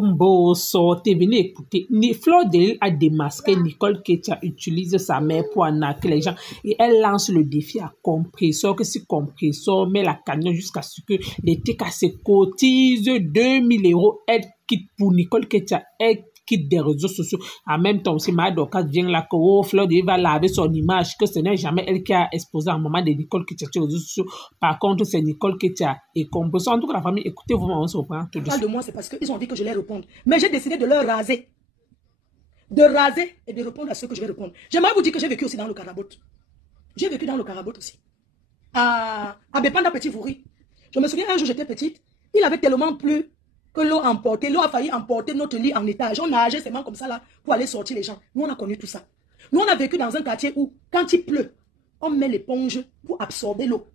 Bombo, sortez, venez écouter. Fleur de Lys a démasqué Nicole Ketia utilise sa mère pour arnaquer les gens et elle lance le défi à compresseur, que si compresseur met la cagnotte jusqu'à ce que les TK se cotisent 2000 €. Elle quitte pour Nicole Ketia, elle quitte des réseaux sociaux. En même temps aussi, Madoka vient là que Fleur de Lys va laver son image, que ce n'est jamais elle qui a exposé un moment de Nicole Ketia sur les réseaux sociaux. Par contre, c'est Nicole Ketia et compresseur. En tout cas, la famille, écoutez-vous, on se reprend tout de suite. De moi, c'est parce qu'ils ont envie que je les réponde. Mais j'ai décidé de leur raser. De raser et de répondre à ceux que je vais répondre. J'aimerais vous dire que j'ai vécu aussi dans le Karabot. J'ai vécu dans le Karabot aussi. À Bépanda Petit Fourri. Je me souviens, un jour, j'étais petite. Il avait tellement plu que l'eau a emporté. L'eau a failli emporter notre lit en étage. On nageait seulement comme ça là pour aller sortir les gens. Nous, on a connu tout ça. Nous, on a vécu dans un quartier où, quand il pleut, on met l'éponge pour absorber l'eau.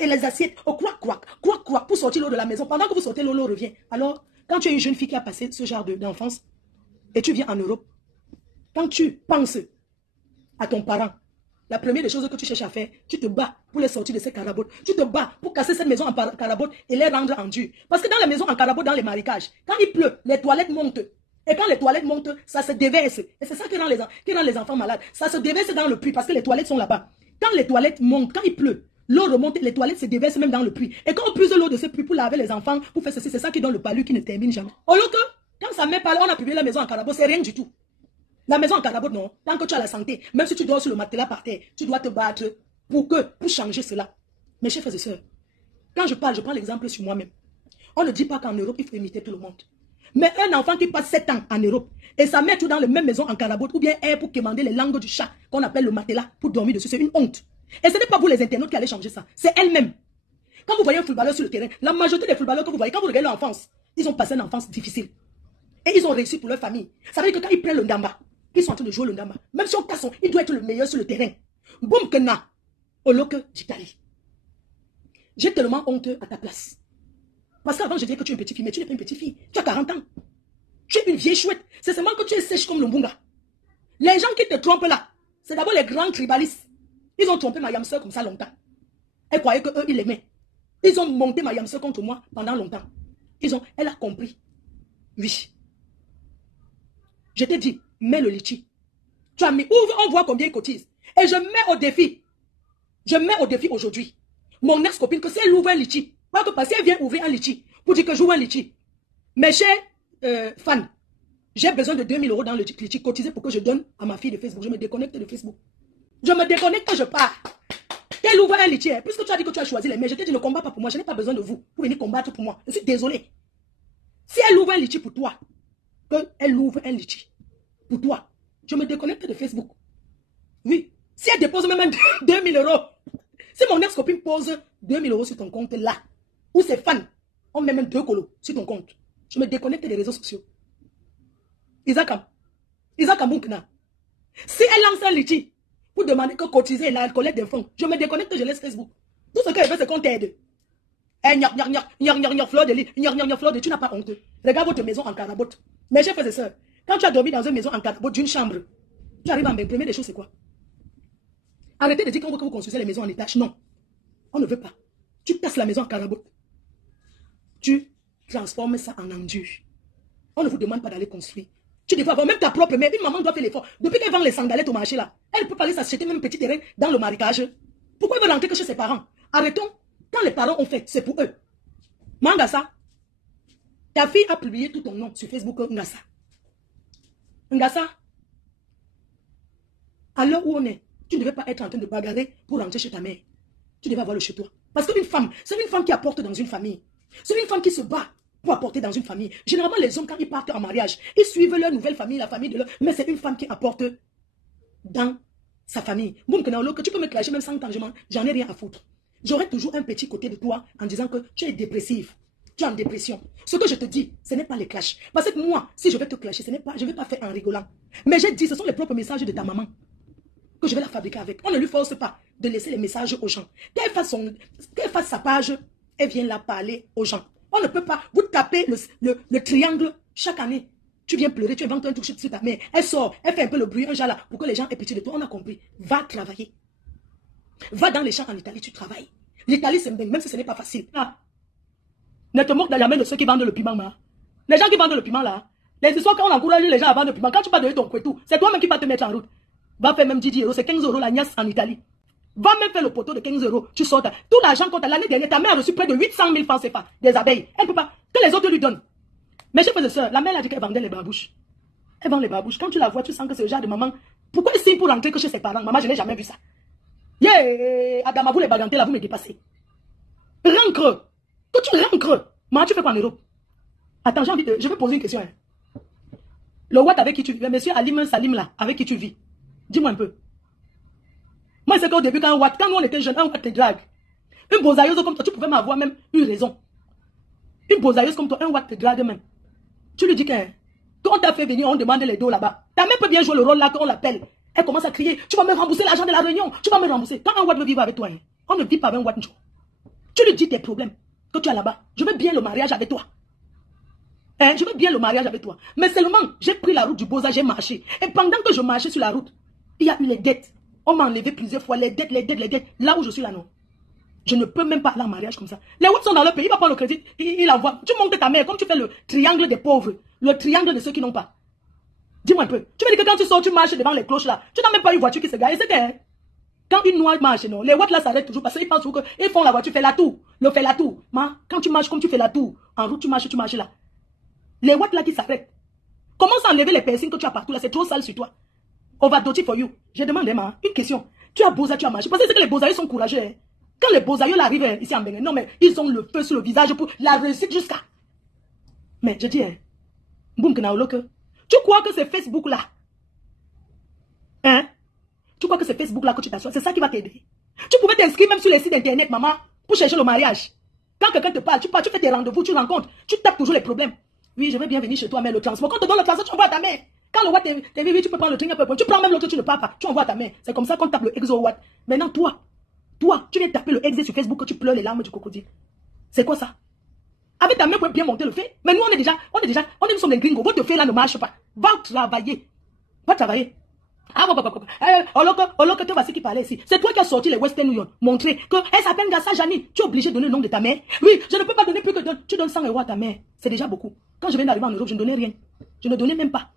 Et les assiettes, oh, croac, pour sortir l'eau de la maison. Pendant que vous sortez l'eau, l'eau revient. Alors, quand tu es une jeune fille qui a passé ce genre d'enfance et tu viens en Europe, quand tu penses à ton parent, la première des choses que tu cherches à faire, tu te bats pour les sortir de ces carabotes. Tu te bats pour casser cette maison en carabote et les rendre en dur. Parce que dans les maisons en carabote, dans les marécages, quand il pleut, les toilettes montent. Et quand les toilettes montent, ça se déverse. Et c'est ça qui rend les enfants malades. Ça se déverse dans le puits parce que les toilettes sont là-bas. Quand les toilettes montent, quand il pleut, l'eau remonte, les toilettes se déversent même dans le puits. Et quand on puise l'eau de ce puits pour laver les enfants, pour faire ceci, c'est ça qui donne le palu qui ne termine jamais. Au lieu que, quand ça met pas là, on a publié la maison en carabote, c'est rien du tout. La maison en carabote, non. Tant que tu as la santé, même si tu dors sur le matelas par terre, tu dois te battre pour changer cela. Mes chers frères et sœurs, quand je parle, je prends l'exemple sur moi-même. On ne dit pas qu'en Europe, il faut imiter tout le monde. Mais un enfant qui passe 7 ans en Europe et ça met tout dans la même maison en carabote ou bien air pour quémander les langues du chat qu'on appelle le matelas pour dormir dessus, c'est une honte. Et ce n'est pas vous les internautes qui allez changer ça, c'est elle-même. Quand vous voyez un footballeur sur le terrain, la majorité des footballeurs que vous voyez, quand vous regardez leur enfance, ils ont passé une enfance difficile. Et ils ont réussi pour leur famille. Ça veut dire que quand ils prennent le ndamba, ils sont en train de jouer le ndamba, même si on casse, il doit être le meilleur sur le terrain. Boum que na, au loque d'Italie. J'ai tellement honte à ta place. Parce qu'avant, je disais que tu es une petite fille, mais tu n'es pas une petite fille. Tu as 40 ans. Tu es une vieille chouette. C'est seulement que tu es sèche comme le mbunga. Les gens qui te trompent là, c'est d'abord les grands tribalistes. Ils ont trompé ma yamseur comme ça longtemps. Elle croyait qu'eux, ils l'aimaient. Ils ont monté ma yamseur contre moi pendant longtemps. Elle a compris. Oui. Je t'ai dit, mets le litchi. Tu as mis, ouvre, on voit combien il cotise. Et je mets au défi. Je mets au défi aujourd'hui. Mon ex-copine, que si elle ouvre un litchi, pas que parce qu'elle vient ouvrir un litchi, pour dire que j'ouvre un litchi. Mes chers fans, j'ai besoin de 2000 € dans le litchi cotisé pour que je donne à ma fille de Facebook. Je me déconnecte de Facebook. Je me déconnecte, je pars. Elle ouvre un litchi, puisque tu as dit que tu as choisi les mains, je t'ai dit ne combat pas pour moi, je n'ai pas besoin de vous pour venir combattre pour moi. Je suis désolé. Si elle ouvre un litchi pour toi, qu'elle ouvre un litchi pour toi, je me déconnecte de Facebook. Oui. Si elle dépose même 2000 €, si mon ex-copine pose 2000 € sur ton compte là, ou ses fans, on met même 2 colos sur ton compte, je me déconnecte des réseaux sociaux. Isaac Moukna. Si elle lance un litchi pour demander que cotiser la collecte des fonds, je me déconnecte, je laisse Facebook. Tout ce qu'elle veut, c'est qu'on t'aide. Fleur de Lys, tu n'as pas honte. Regarde votre maison en carabote. Mes chers frères et sœurs, quand tu as dormi dans une maison en carabote d'une chambre, tu arrives à m'imprimer des choses, c'est quoi? Arrêtez de dire qu'on veut que vous construisez les maisons en étage. Non, on ne veut pas. Tu casses la maison en carabote. Tu transformes ça en endur. On ne vous demande pas d'aller construire. Tu devrais avoir même ta propre mère. Une maman doit faire l'effort. Depuis qu'elle vend les sandalettes au marché là, elle peut pas aller s'acheter même un petit terrain dans le marécage. Pourquoi elle veut rentrer que chez ses parents? Arrêtons. Quand les parents ont fait, c'est pour eux. Mangasa, ta fille a publié tout ton nom sur Facebook, Ngassa. Ngassa, à l'heure où on est, tu ne devais pas être en train de bagarrer pour rentrer chez ta mère. Tu devais avoir le chez toi. Parce qu'une femme, c'est une femme qui apporte dans une famille. C'est une femme qui se bat pour apporter dans une famille. Généralement, les hommes, quand ils partent en mariage, ils suivent leur nouvelle famille, la famille de leur... Mais c'est une femme qui apporte dans sa famille. Bon, que tu peux me clasher même 100 ans, j'en ai rien à foutre. J'aurai toujours un petit côté de toi en disant que tu es dépressive. Tu es en dépression. Ce que je te dis, ce n'est pas les clashs. Parce que moi, si je vais te clasher, je ne vais pas faire en rigolant. Mais j'ai dit, ce sont les propres messages de ta maman que je vais la fabriquer avec. On ne lui force pas de laisser les messages aux gens. Qu'elle fasse sa page, elle vient la parler aux gens. On ne peut pas, vous tapez le triangle chaque année. Tu viens pleurer, tu inventes un truc sur ta mère. Elle sort, elle fait un peu le bruit, un genre là, pour que les gens aient pitié de toi. On a compris. Va travailler. Va dans les champs en Italie, tu travailles. L'Italie, c'est même si ce n'est pas facile. Ah. Ne te moque dans la main de ceux qui vendent le piment. Les gens qui vendent le piment là, les histoires quand on encourage les gens à vendre le piment, quand tu vas donner ton couetou, c'est toi-même qui vas te mettre en route. Va faire même 10 euros, c'est 15 euros la niasse en Italie. Va même faire le poteau de 15 euros, tu sors. Tout l'argent qu'on t'a l'année dernière, ta mère a reçu près de 800 000 francs CFA des abeilles. Elle ne peut pas, que les autres lui donnent. Mais je fais de soeur, la mère a dit qu'elle vendait les barbouches. Elle vend les barbouches. Quand tu la vois, tu sens que c'est le genre de maman. Pourquoi elle signe pour rentrer que chez ses parents? Maman, je n'ai jamais vu ça. Yeah, Adama, vous les bagantez là, vous me dépassez. Rancre. Que tu rancres. Maman, tu fais quoi en Europe? Attends, j'ai envie de... Je vais poser une question. Hein. Le Watt avec qui tu vis, le monsieur Alim Salim là, avec qui tu vis. Dis-moi un peu. Moi, c'est qu'au début, quand nous on était jeunes, un Watt te drague. Une bosailleuse comme toi, tu pouvais m'avoir même une raison. Une bosailleuse comme toi, un Watt te drague même. Tu lui dis que quand on t'a fait venir, on demande les dos là-bas. Ta mère peut bien jouer le rôle là quand on l'appelle. Elle commence à crier, tu vas me rembourser l'argent de la réunion, tu vas me rembourser. Quand un Watt veut vivre avec toi, hein, on ne vit pas avec un Watt. Tu lui dis tes problèmes que tu as là-bas. Je veux bien le mariage avec toi. Hein, je veux bien le mariage avec toi. Mais seulement, j'ai pris la route du Boza, j'ai marché. Et pendant que je marchais sur la route, il y a eu les dettes. On m'a enlevé plusieurs fois les dettes. Là où je suis là, non. Je ne peux même pas aller en mariage comme ça. Les Watts sont dans leur pays, il va prendre le crédit, il envoie. Tu montes ta mère comme tu fais le triangle des pauvres, le triangle de ceux qui n'ont pas. Dis-moi un peu. Tu veux dire que quand tu sors, tu marches devant les cloches là, tu n'as même pas une voiture qui se gare. Et c'est que, hein, quand une noire marche, non, les Watts là s'arrêtent toujours parce qu'ils pensent qu'ils font la voiture, fait la tour. Le fait la tour. Quand tu marches comme tu fais la tour, en route, tu marches là. Les Watts là qui s'arrêtent. Commence à enlever les piercings que tu as partout là, c'est trop sale sur toi. On va doter for you. J'ai demandé, une question. Tu as Boza, tu as marché. Parce que c'est que les Bozaïs sont courageux. Hein. Quand les Bozaïs arrivent ici en Bénin, non mais ils ont le feu sur le visage pour la réussite jusqu'à. Mais je dis, hein, tu crois que c'est Facebook là? Hein? Tu crois que c'est Facebook là que tu t'assois? C'est ça qui va t'aider. Tu pouvais t'inscrire même sur les sites internet, maman, pour chercher le mariage. Quand quelqu'un te parle, tu fais tes rendez-vous, tu rencontres, tu tapes toujours les problèmes. Oui, je vais bien venir chez toi, mais le transport. Quand on te donne le transport, tu envoies à ta mère. Quand le Watt t'es venu, tu peux prendre le train, tu prends même l'autre, tu ne pars pas. Tu envoies à ta mère. C'est comme ça qu'on tape le exo Watt. Maintenant, toi, tu viens taper le exo sur Facebook que tu pleures les larmes du crocodile. C'est quoi ça? Avec ta mère, vous pouvez bien monter le fait. Mais nous, nous sommes des gringos. Votre fait là ne marche pas. Va travailler. Va travailler. Ah, que tu vois ce qui parlait ici. C'est toi qui as sorti les Western Union. Montrer qu'elle s'appelle Gassa Jani. Tu es obligé de donner le nom de ta mère. Oui, je ne peux pas donner plus que tu donnes 100 euros à ta mère. C'est déjà beaucoup. Quand je viens d'arriver en Europe, je ne donnais rien. Je ne donnais même pas.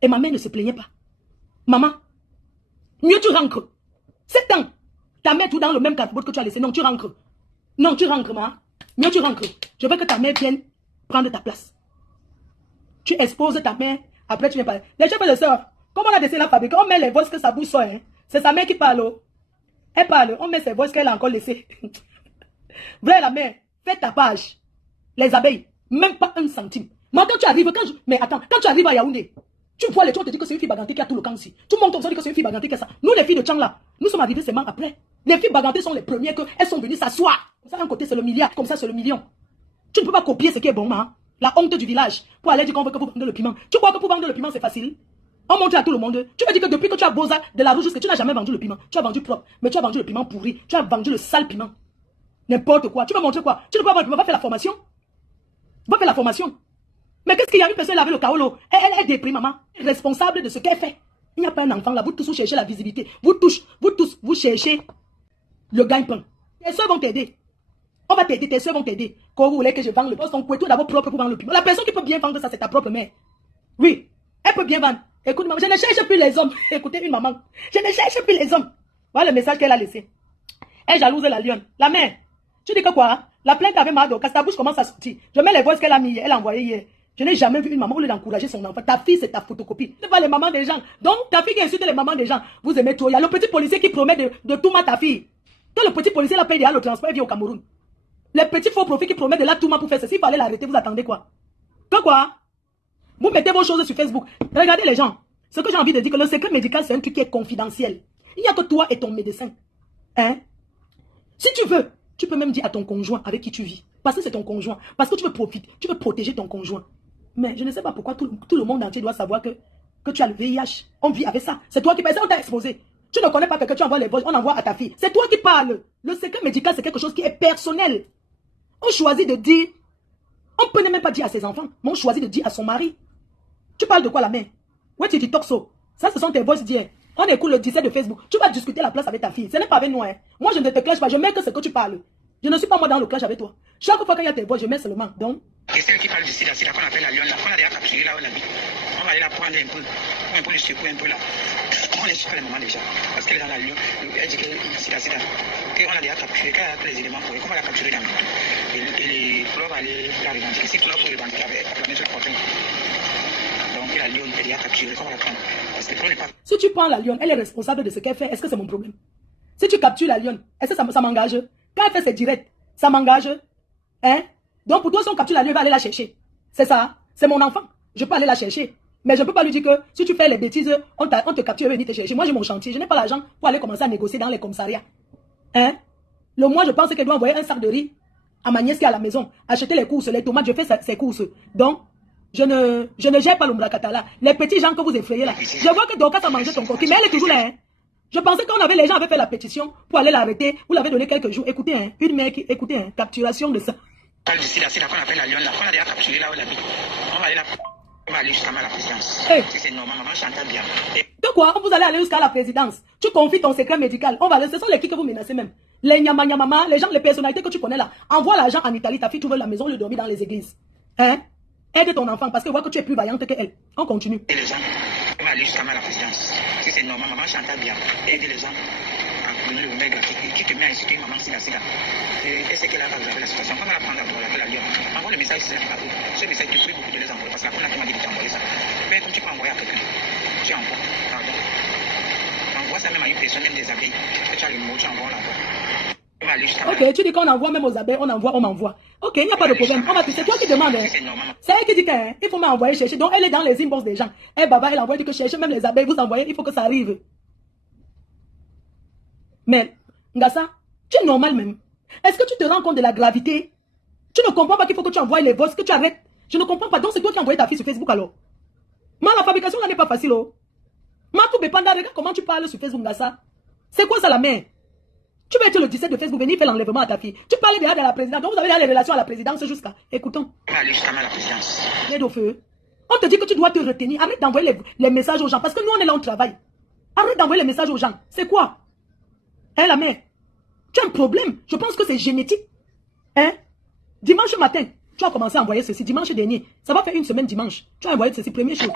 Et ma mère ne se plaignait pas. Maman, mieux tu rancres. 7 ans. Ta mère tout dans le même carbote que tu as laissé. Non, tu rancres. Non, tu rancres, maman. Mieux tu rancres. Je veux que ta mère vienne prendre ta place. Tu exposes ta mère. Après, tu viens parler. Les chefs et les sœurs, comme on a décidé la fabrique, on met les voix que sa bouche sort. Hein. C'est sa mère qui parle. Elle parle. On met ses voix qu'elle a encore laissées. Vrai la mère, fais ta page. Les abeilles, même pas 1 centime. Mais quand tu arrives, quand tu arrives à Yaoundé, tu vois les gens te disent que c'est une fille bagantée qui a tout le camp ici. Tout le monde te dit que c'est une fille bagantée qui a ça. Nous, les filles de Tchang là, nous sommes arrivés seulement après. Les filles bagantées sont les premières qu'elles sont venues s'asseoir. Comme ça, d'un côté, c'est le milliard, comme ça, c'est le million. Tu ne peux pas copier ce qui est bon, hein. La honte du village. Pour aller dire qu'on veut que vous vendez le piment. Tu crois que pour vendre le piment, c'est facile? On montre à tout le monde. Tu veux dire que depuis que tu as Boza de la rouge jusqu'à tu n'as jamais vendu le piment. Tu as vendu propre, mais tu as vendu le piment pourri. Tu as vendu le sale piment. N'importe quoi. Tu vas montrer quoi? Tu ne peux pas vendre le piment, va faire la formation. Va faire la formation. Mais qu'est-ce qu'il y a? Une personne avec le kaolo. Elle est déprimée, maman. Responsable de ce qu'elle fait. Il n'y a pas un enfant là. Vous tous, vous cherchez la visibilité. Vous tous, vous cherchez le gagne-pain. Tes soeurs vont t'aider. On va t'aider, tes soeurs vont t'aider. Quand vous voulez que je vende le poste, ton couteau d'abord propre pour vendre le piment. La personne qui peut bien vendre ça, c'est ta propre mère. Oui, elle peut bien vendre. Écoute, maman, je ne cherche plus les hommes. Écoutez, une maman. Je ne cherche plus les hommes. Voilà le message qu'elle a laissé. Elle jalouse la lionne. La mère. Tu dis que quoi? La plainte avait mal, donc ta bouche commence à sortir. Je mets les voix qu'elle a mis hier, elle a envoyé hier. Je n'ai jamais vu une maman au lieu d'encourager son enfant. Ta fille, c'est ta photocopie. C'est pas les mamans des gens. Donc, ta fille qui insulte les mamans des gens, vous aimez trop. Il y a le petit policier qui promet de tout ma ta fille. Quand le petit policier la paye déjà le transport, il vient au Cameroun. Les petits faux profits qui promettent de la tout pour faire ceci, il fallait l'arrêter, vous attendez quoi? Que quoi? Vous mettez vos choses sur Facebook. Regardez les gens. Ce que j'ai envie de dire, que le secret médical, c'est un truc qui est confidentiel. Il n'y a que toi et ton médecin. Hein? Si tu veux, tu peux même dire à ton conjoint avec qui tu vis. Parce que c'est ton conjoint. Parce que tu veux profiter. Tu veux protéger ton conjoint. Mais je ne sais pas pourquoi tout le monde entier doit savoir que tu as le VIH. On vit avec ça. C'est toi qui parles. On t'a exposé. Tu ne connais pas quelqu'un, tu envoies les voix, on envoie à ta fille. C'est toi qui parles. Le secret médical, c'est quelque chose qui est personnel. On choisit de dire. On ne peut même pas dire à ses enfants. Mais on choisit de dire à son mari. Tu parles de quoi la mère? Ouais, tu dis toxo. Ça, ce sont tes voices d'hier. On écoute le 17 de Facebook. Tu vas discuter la place avec ta fille. Ce n'est pas avec nous. Hein. Moi, je ne te clash pas. Je mets que ce que tu parles. Je ne suis pas moi dans le clash avec toi. Chaque fois qu'il y a tes voix, je mets seulement. Donc, Et celle qui parle du sida, c'est là qu'on appelle la lionne, là, qu'on a déjà capturé là où elle habite. On va aller la prendre un peu le secouer un peu là. On laisse pas les mamans déjà, parce qu'elle est dans la lionne. Elle dit que sida, qu'on a déjà capturé, qu'elle a les éléments pour elle, qu'on va la capturer dans le tout. Et les Flo va aller la revendiquer. Si Flo peut revendiquer avec la main sur le portail. Donc la lionne est déjà capturée, qu'on va la prendre. Parce que Flo n'est pas. Si tu prends la lionne, elle est responsable de ce qu'elle fait. Est-ce que c'est mon problème? Si tu captures la lionne, est-ce que ça m'engage? Quand elle fait ses directs, ça m'engage? Hein? Donc pour toi, si on capture la lionne, elle va aller la chercher. C'est ça. C'est mon enfant. Je peux aller la chercher. Mais je ne peux pas lui dire que si tu fais les bêtises, on te capture et venir te chercher. Moi, j'ai mon chantier. Je n'ai pas l'argent pour aller commencer à négocier dans les commissariats. Hein? Le mois, je pense qu'elle doit envoyer un sac de riz à ma nièce qui est à la maison. Acheter les courses, les tomates, je fais ses courses. Donc, je ne gère pas l'Umbracatala. Les petits gens que vous effrayez là. Je vois que Dorcas a mangé ton coquille, mais elle est toujours là. Hein? Je pensais les gens avaient fait la pétition pour aller l'arrêter. Vous l'avez donné quelques jours. Écoutez, hein, une mère qui, écoutez, hein, capturation de ça. C'est là qu'on appelle la lionne, là, qu'on a déjà capturé là où elle habite. On va aller jusqu'à la présidence. Hey. Si c'est normal, maman chantait bien. De quoi? Vous allez aller jusqu'à la présidence. Tu confies ton secret médical. Ce sont les qui que vous menacez même. Les nyama, les gens, les personnalités que tu connais là. Envoie l'argent en Italie, ta fille trouve la maison, le dormir dans les églises. Hein? Aide ton enfant parce que voit que tu es plus vaillante qu'elle. On continue. Et les gens, on va aller jusqu'à la présidence. Si c'est normal, maman chantait bien. Aide les gens. Le mec qui te met à insulter maman, c'est là. Et c'est qu'elle a observé la situation. Comment la prendre à la lionne? Envoie le message, c'est là. Ce message, tu pries beaucoup de les envoyer parce que la première qui m'a dit de t'envoyer ça. Mais comme tu peux envoyer à quelqu'un, tu envoies. Pardon. Envoie ça même à une personne, même des abeilles. Tu as le mot, tu envoies là-bas. Ok, tu dis qu'on envoie même aux abeilles, on m'envoie. Ok, il n'y a pas de problème. C'est toi qui demande. Hein. C'est elle qui dit qu'il faut m'envoyer chercher. Donc elle est dans les inbox des gens. Elle elle envoie, dit que chercher même les abeilles, vous envoyez, il faut que ça arrive. Mais, Ngassa, tu es normal même. Est-ce que tu te rends compte de la gravité? Tu ne comprends pas qu'il faut que tu envoies les voices, que tu arrêtes. Je ne comprends pas. Donc c'est toi qui as envoyé ta fille sur Facebook alors. Mais la fabrication là n'est pas facile. Oh. Matou Bepanda, regarde comment tu parles sur Facebook, Ngassa. C'est quoi ça la main? Tu vas être le 17 de Facebook, venir faire l'enlèvement à ta fille. Tu parlais déjà de la présidence. Donc vous avez déjà les relations à la présidence jusqu'à. Écoutons. On va aller jusqu'à la présidence. L'aide au feu. On te dit que tu dois te retenir. Arrête d'envoyer les messages aux gens. Parce que nous, on est là, on travaille. Arrête d'envoyer les messages aux gens. C'est quoi? Hein, la mère? Tu as un problème. Je pense que c'est génétique. Hein? Dimanche matin, tu as commencé à envoyer ceci. Dimanche dernier, ça va faire une semaine dimanche. Tu as envoyé ceci, première chose.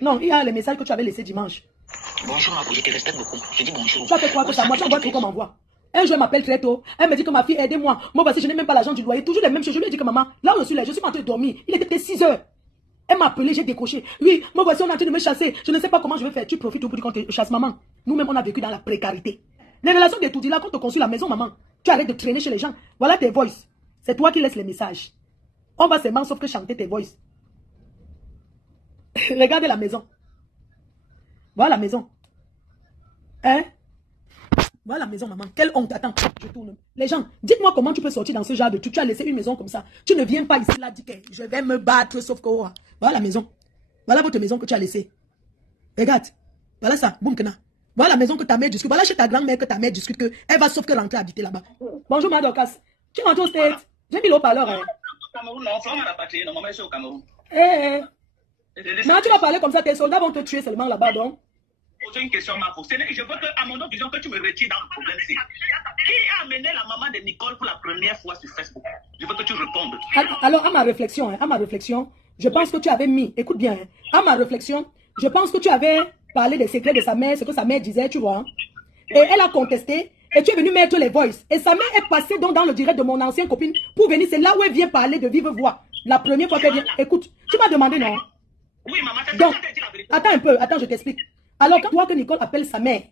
Non, il y a les messages que tu avais laissés dimanche. Bonjour, ma je te respecte beaucoup. Je dis bonjour. Tu as fait quoi que ça? Moi, tu envoies tout comme envoie. Un jour, elle m'appelle très tôt. Elle me dit que ma fille, aidez-moi. Moi, voici, je n'ai même pas l'argent du loyer. Toujours les mêmes choses. Je lui ai dit que maman, là où je suis en train de dormir. Il était peut-être 6 heures. Elle m'a appelé, j'ai décroché. Oui, moi voici, on est en train de me chasser. Je ne sais pas comment je vais faire. Tu profites au bout du compte, chasse maman. Nous-mêmes, on a vécu dans la précarité. Les relations de tout dit là, quand tu construis la maison, maman, tu arrêtes de traîner chez les gens. Voilà tes voices. C'est toi qui laisses les messages. On va seulement sauf que chanter tes voices. Regardez la maison. Voilà la maison. Hein? Voilà la maison, maman. Quelle honte. Attends, je tourne. Les gens, dites-moi comment tu peux sortir dans ce genre de truc. Tu as laissé une maison comme ça. Tu ne viens pas ici là, dis que je vais me battre sauf que... Oh, voilà la maison. Voilà votre maison que tu as laissée. Regarde. Voilà ça. Boum, kena. Voilà la maison que ta mère discute. Voilà chez ta grand-mère que ta mère discute que elle va sauf que rentrer habiter là-bas. Bonjour, ma Dorcas. Tu rentres au States. J'ai mis le haut-parleur. Hein. Cameroun, non, on a parti. Non, maman, je suis au Cameroun. Maintenant, tu vas parler comme ça. Tes soldats vont te tuer seulement là-bas, donc. Poser une question, Marco. Je veux que, à mon opinion, que tu me retires dans le problème. Qui a amené la maman de Nicole pour la première fois sur Facebook? Je veux que tu répondes. Alors, à ma réflexion, je pense que tu avais mis, écoute bien, à ma réflexion, je pense que tu avais parlé des secrets de sa mère, ce que sa mère disait, tu vois. Et elle a contesté, et tu es venu mettre les voices. Et sa mère est passée donc dans le direct de mon ancienne copine pour venir. C'est là où elle vient parler de vive voix. La première fois qu'elle vient. Écoute, tu m'as demandé, non? Oui, maman, donc, attends un peu, attends, je t'explique. Alors, quand tu vois que Nicole appelle sa mère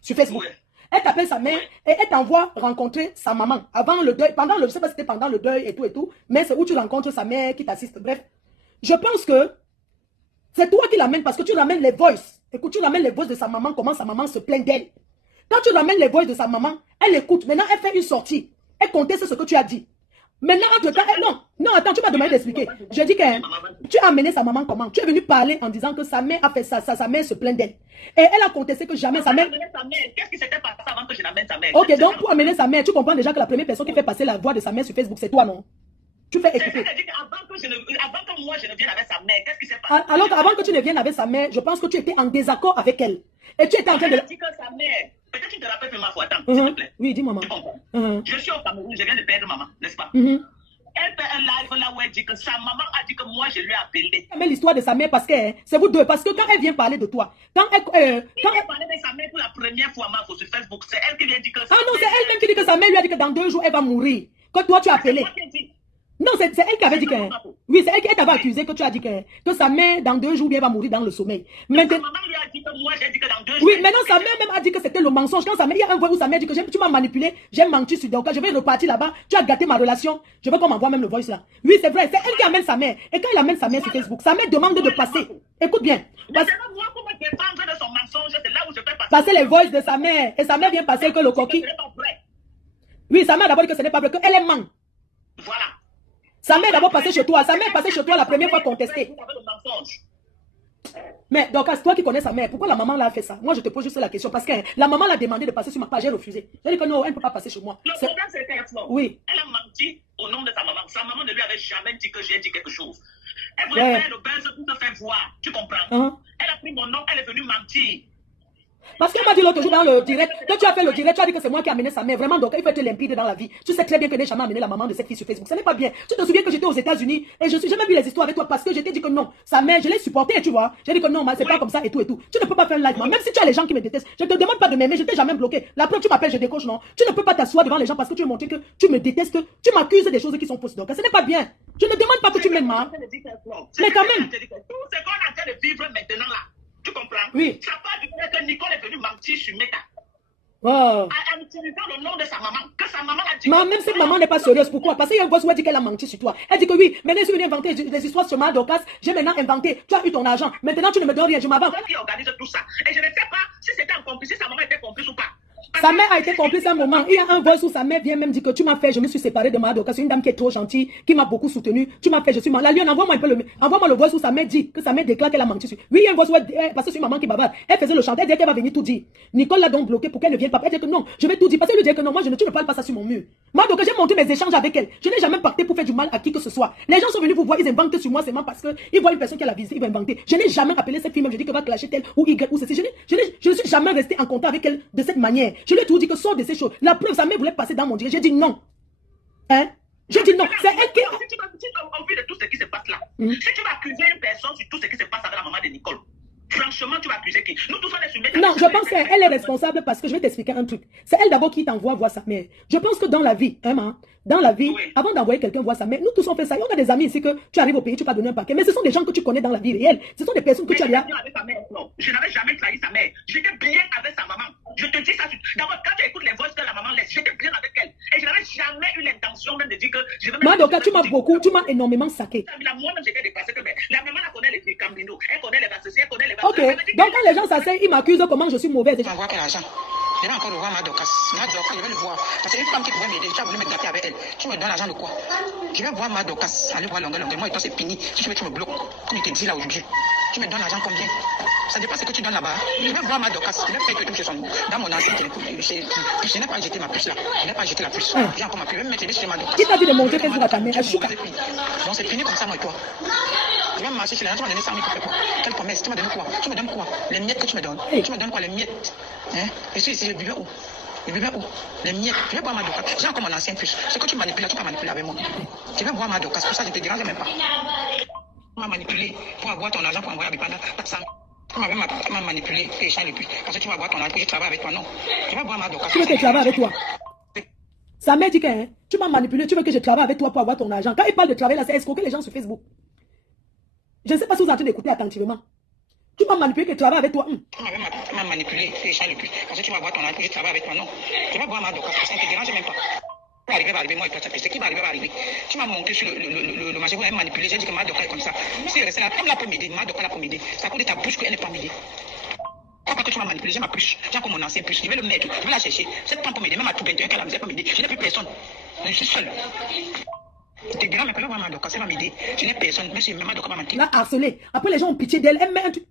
sur Facebook, elle t'appelle sa mère et elle t'envoie rencontrer sa maman avant le deuil, pendant le, je sais pas si c'était pendant le deuil et tout, mais c'est où tu rencontres sa mère qui t'assiste. Bref, je pense que c'est toi qui l'amènes parce que tu ramènes les voices. Écoute, tu ramènes les voices de sa maman, comment sa maman se plaint d'elle. Quand tu ramènes les voices de sa maman, elle écoute. Maintenant, elle fait une sortie. Elle conteste ce que tu as dit. Maintenant, entre temps, non, attends, tu m'as demandé d'expliquer. Je dis que tu as amené sa maman comment? Tu es venu parler en disant que sa mère a fait ça, sa mère se plaint d'elle. Et elle a contesté que jamais sa mère... Qu'est-ce qui s'était passé avant que je n'amène sa mère? Ok, donc pour amener sa mère, tu comprends déjà que la première personne qui fait passer la voix de sa mère sur Facebook, c'est toi, non? Tu fais écouter. Avant que moi je ne vienne avec sa mère, qu'est-ce qui s'est passé? Alors qu'avant que tu ne viennes avec sa mère, je pense que tu étais en désaccord avec elle. Et tu étais en train de... Elle a dit que sa mère, Peut-être tu te rappelles de ma foi. Attends, s'il te plaît. Oui, dis maman. Tu comprends? Je suis au Cameroun, je viens de perdre maman, n'est-ce pas? Elle fait un live là où elle dit que sa maman a dit que moi je lui ai appelé. Mais l'histoire de sa mère parce que c'est vous deux. Parce que quand elle vient parler de toi, quand elle parlait de sa mère pour la première fois sur Facebook, c'est elle qui vient dire que. Ah non, c'est elle-même qui dit que sa mère lui a dit que dans 2 jours elle va mourir. Quand toi tu as appelé. Non, c'est elle qui avait dit que. Oui, c'est elle qui t'avait accusé que tu as dit que sa mère, dans 2 jours, elle va mourir dans le sommeil. Maintenant. Sa maman lui a dit que moi, j'ai dit que dans 2 jours. Oui, maintenant sa mère même a dit que c'était le mensonge. Quand sa mère, il y a un voix où sa mère dit que tu m'as manipulé, j'ai menti sur Doka, je vais repartir là-bas, tu as gâté ma relation. Je veux qu'on m'envoie même le voice là. Oui, c'est vrai, c'est elle qui amène sa mère. Et quand elle amène sa mère sur Facebook, sa mère demande de passer. Écoute bien. Moi, pour me défendre de son mensonge, c'est là où je fais passer les voices de sa mère. Et sa mère vient passer que le coquille. Oui, sa mère d'abord dit que ce n'est pas vrai, qu'elle est manque. Voilà. Sa mère d'abord passée chez toi. Sa mère est passée chez toi la première fois contestée. Mais donc, c'est toi qui connais sa mère. Pourquoi la maman l'a fait ça? Moi, je te pose juste la question. Parce que la maman l'a demandé de passer sur ma page. J'ai refusé. J'ai dit que non, elle ne peut pas passer chez moi. Le problème, c'est qu'elle oui. Elle a menti au nom de sa maman. Sa maman ne lui avait jamais dit que j'ai dit quelque chose. Elle voulait faire le buzz pour te faire voir. Tu comprends? Elle a pris mon nom. Elle est venue mentir. Parce qu'elle m'a dit l'autre jour dans le direct, que tu as fait le direct, tu as dit que c'est moi qui ai amené sa mère. Vraiment, donc il faut être limpide dans la vie. Tu sais très bien que je n'ai jamais amené la maman de cette fille sur Facebook. Ce n'est pas bien. Tu te souviens que j'étais aux États-Unis et je n'ai jamais vu les histoires avec toi parce que je t'ai dit que non. Sa mère, je l'ai supportée, tu vois. J'ai dit que non, c'est pas comme ça et tout et tout. Tu ne peux pas faire un live. Même si tu as les gens qui me détestent, je ne te demande pas de m'aimer, je t'ai jamais bloqué. La preuve, tu m'appelles, je décoche, non. Tu ne peux pas t'asseoir devant les gens parce que tu veux montrer que tu me détestes, tu m'accuses des choses qui sont fausses. Donc, ce n'est pas bien. Je ne demande pas que tu m'aimes, hein. Mais quand même. Tout ce qu'on est en train de vivre maintenant là. Tu comprends? Oui. Ça part du fait que Nicole est venue mentir sur Meta. Oh. En utilisant le nom de sa maman. Que sa maman a dit. Même si maman n'est pas sérieuse, pourquoi? Parce qu'il y a un boss où elle dit qu'elle a menti sur toi. Elle dit que oui, maintenant je suis venue inventer des histoires sur ma Dorcas. J'ai maintenant inventé. Tu as eu ton argent. Maintenant tu ne me donnes rien, je m'avance. Qui organise tout ça? Et je ne sais pas si c'était un complice, si sa maman était complice ou pas. Sa mère a été complice à un moment. Il y a un voice où sa mère vient même dire que tu m'as fait, je me suis séparée de ma Dorcas. C'est une dame qui est trop gentille, qui m'a beaucoup soutenue. Tu m'as fait, je suis mal. La lionne, envoie-moi un peu envoie-moi le voice où sa mère dit que sa mère déclare qu'elle a menti sur. Oui, il y a un voice où parce que c'est une maman qui bavarde. Elle faisait le chant, elle disait qu'elle va venir tout dire. Nicole l'a donc bloqué pour qu'elle ne vienne pas. Elle dit que non, je vais tout dire. Parce qu'elle lui dit que non, moi tu ne parles pas ça sur mon mur. Moi, donc j'ai monté mes échanges avec elle. Je n'ai jamais pacté pour faire du mal à qui que ce soit. Les gens sont venus vous voir, ils inventent sur moi seulement parce qu'ils voient une personne qui a la visite, ils vont inventer. Je n'ai jamais appelé cette fille, même je dis que va clasher telle ou Y ou ceci. Je ne suis jamais resté en contact avec elle de cette manière. Je lui ai tout dit que sort de ces choses. La preuve, sa mère voulait passer dans mon direct. J'ai dit non. Hein? J'ai dit non. C'est elle qui. Si tu vas au vu de tout ce qui se passe là, si tu vas accuser une personne sur tout ce qui se passe avec la maman de Nicole, franchement, tu vas accuser qui? Nous tous on est soumis. Non, je pense qu'elle est responsable parce que je vais t'expliquer un truc. C'est elle d'abord qui t'envoie voir sa mère. Je pense que dans la vie, hein, dans la vie, oui, avant d'envoyer quelqu'un voir sa mère, nous tous on fait ça. Et on a des amis ici que tu arrives au pays, tu vas donner un paquet. Mais ce sont des gens que tu connais dans la vie réelle. Ce sont des personnes que tu as bien. Je n'avais jamais trahi sa mère. J'étais bien avec sa maman. Je te dis ça. D'abord, quand tu écoutes les voix que la maman laisse, j'étais bien avec elle. Et je n'avais jamais eu l'intention même de dire que je vais. Madoka, tu m'as beaucoup, tu m'as énormément saqué. Moi-même, j'étais dépassée. La maman, elle connaît les caminos, elle connaît les bassesses, elle connaît les bassesses. Ok, donc quand les gens s'asseyent, ils m'accusent comment je suis mauvaise. Je vais voir quel argent. Je vais encore revoir ma Dorcas. Ma Dorcas, je vais le voir. Parce que une femme qui pouvait m'aider, tu as voulu me gâter avec elle. Tu me donnes l'argent de quoi? Je vais voir ma Dorcas. Aller voir longueur. Moi et toi, c'est fini. Si tu veux, tu me bloques. Comme je te dis là aujourd'hui. Tu me donnes l'argent combien? Ça dépend ce que tu donnes là-bas. Je vais voir ma Dorcas. Je vais faire que tout chez son. Dans mon ancien téléphone. Je n'ai pas jeté ma puce là. Je n'ai pas jeté la puce. J'ai encore ma puce. Je vais me mettre chez ma Dorcas. Qui t'a dit de monter Facebook à ta mère? Donc c'est fini comme ça, moi et toi. Je vais marcher chez les gens. Tu m'as donné 100 000 pour faire quoi? Quelle promesse? Tu m'as donné quoi? Tu me donnes quoi? Les miettes que tu me donnes. Tu me donnes quoi? Les miettes? Hein? Je suis ici, je buvais où? Je buvais où? Les miettes. Je vais boire ma Dorcas. J'ai encore mon ancien puce. Ce que tu manipules, tu peux manipuler avec moi. Je vais boire ma Dorcas. Pour ça, je ne te dérange même pas. Tu m'as manipulé pour avoir ton argent pour envoyer avec pendant 400 000. Tu m'as manipulé et échange le puce. Parce que tu vas boire ton argent et je travaille avec toi. Non. Je vais boire ma Dorcas. Tu veux que je travaille avec toi? Sa mère dit que hein, tu m'as manipulé, tu veux que je travaille avec toi pour avoir ton argent. Quand il parle de travail là, c'est escroquer les gens sur Facebook. Je ne sais pas si vous êtes en train d'écouter attentivement. Tu m'as manipulé que je travaille avec toi. Tu m'as manipulé et échange le puce. Parce que tu vas boire ton argent et je travaille avec toi. Non. Je vais boire ma Dorcas. Ça ne te dérange même pas. Va arriver, moi et toi, ce qui va arriver. Tu m'as monté sur le marché, vous m'avez manipulé, j'ai dit que ma Dorcas est comme ça. Si elle reste là, comme la peut m'aider, ma Dorcas la peut m'aider. C'est à cause de ta bouche qu'elle n'est pas m'aider. Pourquoi que tu m'as manipulé, j'ai ma puce, j'ai encore mon ancien puce, je vais le mettre, je vais la chercher. Cette femme peut m'aider, même à tout 21 qu'elle a, elle peut m'aider. Je n'ai plus personne. Je suis seul. Je te dirai, mais que là, ma Dorcas, ça va m'aider. Je n'ai personne, mais c'est ma Dorcas va mentir. Elle a harcelé. Après, les gens ont pitié d'elle, elle met un truc.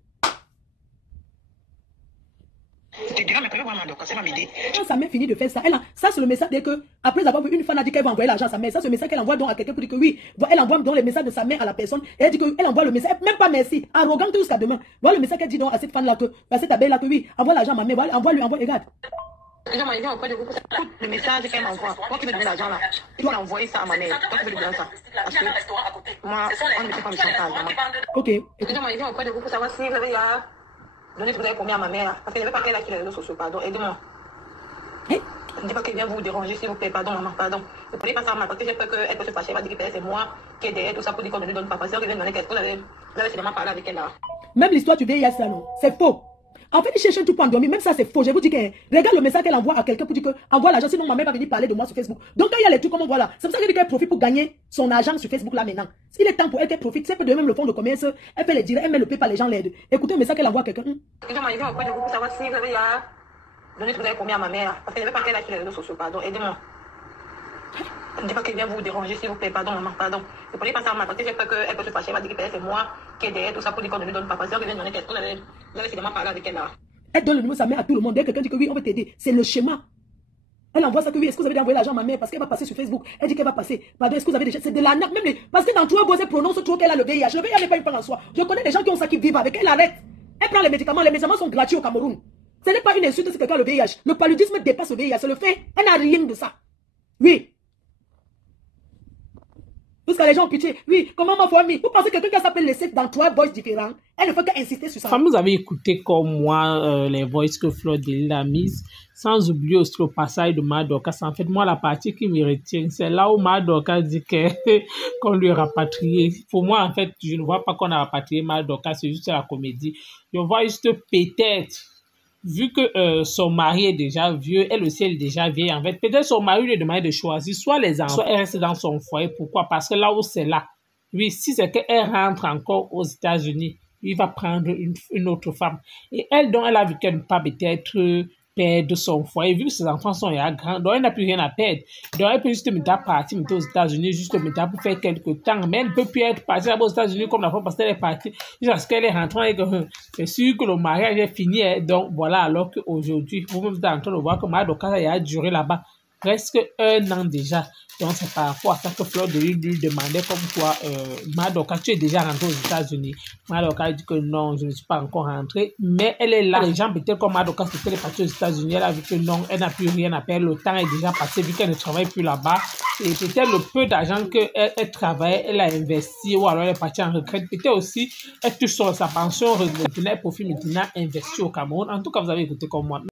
Je te dirai, mais que là, ma Dorcas, ça va m'aider. Quand sa mère finit de faire ça, ça c'est le message dès que, après avoir vu une femme a dit qu'elle va envoyer l'argent à sa mère, ça c'est le message qu'elle envoie donc à quelqu'un pour dire que oui, elle envoie donc les messages de sa mère à la personne, et elle dit qu'elle envoie le message, même pas merci, arrogante jusqu'à demain. Voilà le message qu'elle dit donc à cette femme là que, à cette abeille là que oui, envoie l'argent à ma mère, envoie-lui, regarde. Le message qu'elle m'envoie, moi qui vais donner l'argent là, il doit envoyer ça à ma mère. Toi qui veux lui donner ça. Parce que moi, on ne me fait pas le chantage. Ok. Aidez-moi, il vient auprès de vous pour savoir si vous avez donné combien à ma mère là. Parce qu'il n'y avait pas qu'elle là sur les réseaux sociaux, pardon. Aidez-moi. Ne dis pas qu'elle vient vous déranger, s'il vous plaît. Pardon, maman, pardon. Ne prenez pas ça mal parce que j'ai peur qu'elle peut se fâcher. Elle va dire que c'est moi qui ai derrière tout ça pour dire qu'on ne lui donne pas. Parce que vient donner quelque chose. Vous avez seulement parlé avec elle là. Même l'histoire du VIH, ça, non, c'est faux. En fait, il cherche un tout pour endormir. Même ça, c'est faux. Je vous dis que regarde le message qu'elle envoie à quelqu'un pour dire que envoie l'argent, sinon ma mère va venir parler de moi sur Facebook. Donc, quand il y a les trucs comme on voit là, c'est pour ça qu'elle dit qu'elle profite pour gagner son argent sur Facebook là maintenant. S'il est temps pour elle qu'elle profite, c'est que de même le fonds de commerce, elle fait les directs, elle met le PayPal, les gens l'aident. Écoutez le message qu'elle envoie à quelqu'un. Il vient auprès de vous pour savoir si vous avez donné combien à ma mère là. Parce qu'il n'y avait pas qu'elle là sur les réseaux sociaux, pardon. Aidez-moi. Ne dis pas qu'elle vient vous déranger, s'il vous plaît. Pardon, maman, pardon. Ne prenez pas ça mal parce que j'ai peur qu'elle peut se fâcher. Elle va dire que c'est moi qui ai derrière tout ça pour dire qu'on ne lui donne pas. Parce que vient donner quelque chose. Vous avez seulement parlé avec elle là. Elle donne le numéro de sa mère à tout le monde. Dès que quelqu'un dit que oui, on veut t'aider. C'est le schéma. Elle envoie ça que oui, est-ce que vous avez envoyé l'argent à ma mère parce qu'elle va passer sur Facebook. Elle dit qu'elle va passer. Pardon, est-ce que vous avez déjà. C'est de l'arnaque. Même parce que dans trois beaux, elle prononce trop qu'elle a le VIH. Le VIH n'est pas une part en soi. Je connais des gens qui ont ça qui vivent avec. Elle arrête. Elle prend les médicaments. Les médicaments sont gratuits au Cameroun. Ce n'est pas une insulte si quelqu'un a le VIH. Le paludisme dépasse le VIH. C'est le fait. Elle n'a rien de ça. Oui. Parce que les gens ont pitié. Oui, comment ma famille? Vous pensez que quelqu'un qui s'appelle les 7 dans trois voices différents, elle ne fait qu'insister sur ça. Enfin, vous avez écouté comme moi les voices que Fleur de Lys a mises, sans oublier aussi le passage de Madoka. En fait, moi, la partie qui me retient, c'est là où Madoka dit qu'on lui a rapatrié. Pour moi, en fait, je ne vois pas qu'on a rapatrié Madoka, c'est juste la comédie. Je vois juste peut-être, vu que son mari est déjà vieux, elle aussi elle est déjà vieille, en fait, peut-être son mari lui a demandé de choisir soit les enfants, soit elle reste dans son foyer. Pourquoi? Parce que là où c'est là, oui, si c'est qu'elle rentre encore aux États-Unis, il va prendre une autre femme. Et elle, dont elle a vu qu'elle ne peut pas peut-être perdre son foyer, vu que ses enfants sont déjà grands, donc elle n'a plus rien à perdre. Donc elle peut juste mettre partir, mettre aux États-Unis, juste mettre pour faire quelques temps. Mais elle ne peut plus être partie aux États-Unis comme la fois parce qu'elle est partie, jusqu'à ce qu'elle est rentrée. C'est sûr que le mariage est fini. Donc voilà, alors qu'aujourd'hui, vous-même êtes en train de voir que Madoka a duré là-bas presque 1 an déjà. Donc c'est par rapport à ça que Fleur de Lys lui demandait comme quoi, Madoka, tu es déjà rentré aux États-Unis. Madoka dit que non, je ne suis pas encore rentrée. Mais elle est là. Les gens peut-être comme Madoka, c'était elle est partie aux États-Unis. Elle a vu que non, elle n'a plus rien à perdre. Le temps est déjà passé vu qu'elle ne travaille plus là-bas. Et peut-être le peu d'argent qu'elle travaille, elle a investi ou alors elle est partie en retraite. Peut-être aussi, elle touche sur sa pension, maintenant, elle profite maintenant, investir au Cameroun. En tout cas, vous avez écouté comme moi.